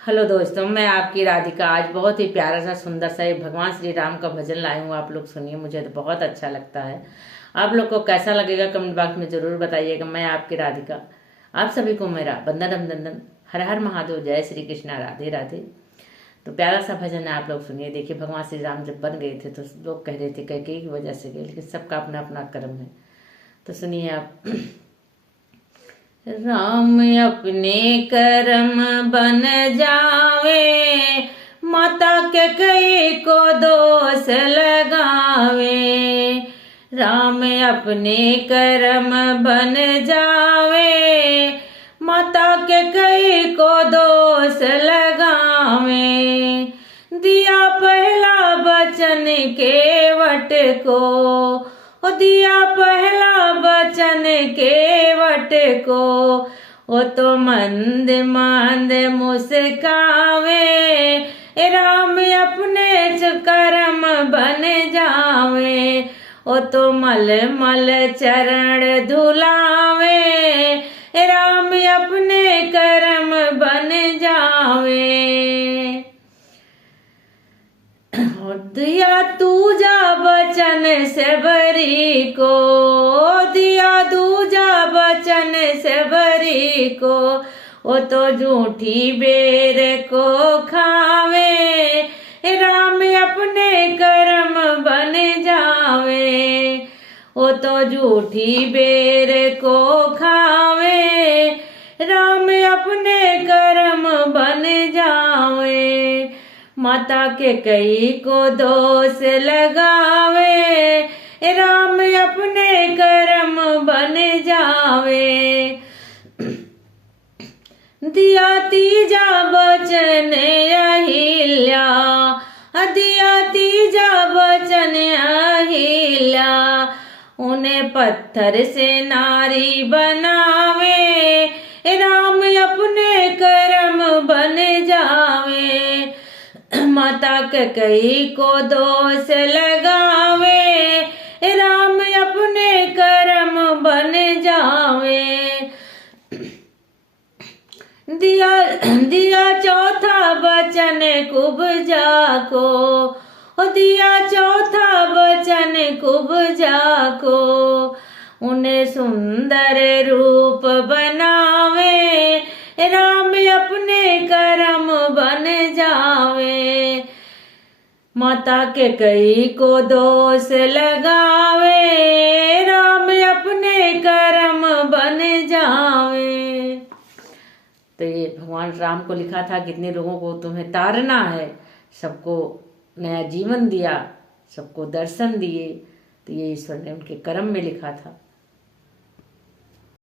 Hello दोस्तों, मैं आपकी राधिका आज बहुत ही प्यारा सा सुंदर सा एक भगवान श्री राम का भजन लाई हूँ। आप लोग सुनिए, मुझे तो बहुत अच्छा लगता है। आप लोग को कैसा लगेगा कमेंट बॉक्स में जरूर बताइएगा। मैं आपकी राधिका, आप सभी को मेरा वंदन अभिनंदन। हर हर महादेव, जय श्री कृष्णा, राधे राधे। तो प्यारा सा भजन है, आप लोग सुनिए। देखिए, भगवान श्री राम जब बन गए थे तो लोग कह रहे थे कैकेयी की वजह से गए, लेकिन सबका अपना अपना कर्म है। तो सुनिए आप। राम अपने कर्म बन जावे, माता के कई को दोष लगावे। राम अपने कर्म बन जावे, माता के कई को दोष लगावे। दिया पहला वचन केवट को, दिया पहला वचन केवट को, वो तो मंद मंद मुस्कावे। राम अपने कर्म बन जावे, वो तो मल मल चरण धुलावे। राम अपने कर्म बन जावे। दिया दूजा वचन सबरी को, दिया दूजा वचन सबरी को, वो तो झूठी बेर को खावे। राम अपने कर्म बन जावे, वो तो झूठी बेर को खावे। राम अपने कर्म बन जावे, माता के कई को दोष लगावे। राम अपने कर्म बन जावे। दिया तीजा वचन अहिल्या, दिया तीजा वचन अहिल्या, उन्हें पत्थर से नारी बनावे। राम अपने कर्म बन जावे, माता के कई को दोष लगावे। राम अपने कर्म बन जावे। दिया चौथा वचन कुब्जा को, दिया चौथा वचन कुब्जा को, उन्हें सुंदर रूप बनावे। राम अपने कर्म बन जावे, माता के कई को दोष लगावे। राम अपने कर्म बन जावे। तो ये भगवान राम को लिखा था, कितने लोगों को तुम्हें तारना है, सबको नया जीवन दिया, सबको दर्शन दिए। तो ये ईश्वर ने उनके कर्म में लिखा था।